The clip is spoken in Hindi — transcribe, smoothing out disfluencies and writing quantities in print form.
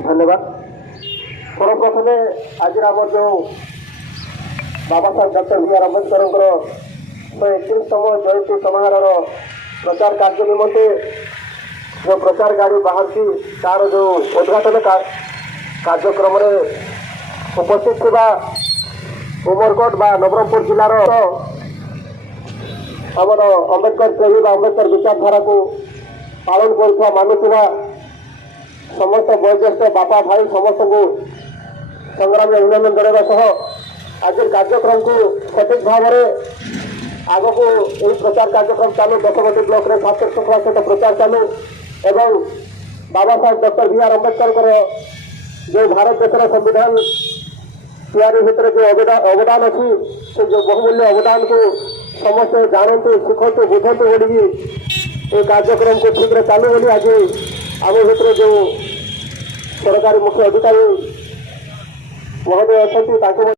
धन्यवाद। सर्वप्रथमे आज आम जो बाबा साहेब डॉक्टर बी.आर. अम्बेडकर 131तम जयंती समारोह प्रचार कार्य निमंते जो प्रचार गाड़ी बाहर तार जो उद्घाटन कार्यक्रम उपस्थित थी उमरकोट बा नवरंगपुर जिलार आमर अम्बेडकर प्रेमी अम्बेडकर विचारधारा को पालन कर मानुवा समस्त वयोज्येष्ठ बापा भाई समस्त को संग्राम अभिनंदन जनावा आज कार्यक्रम को सठिक भाव में आग को यही प्रचार कार्यक्रम चालू दशगटी ब्लॉक में छात्र श्रृंखला सहित प्रचार चालू एवं बाबा साहेब डॉक्टर बी.आर. अम्बेडकर जो भारत देश संविधान तैयारी भितर जो अवदान अच्छी से जो बहुमूल्य अवदान को समस्ते जानतु शिखतु बुझतु बोली ये कार्यक्रम को ठीक रे चालू बोली आज आम भितर जो सरकारी मुख्य अधिकारी महोदय अच्छा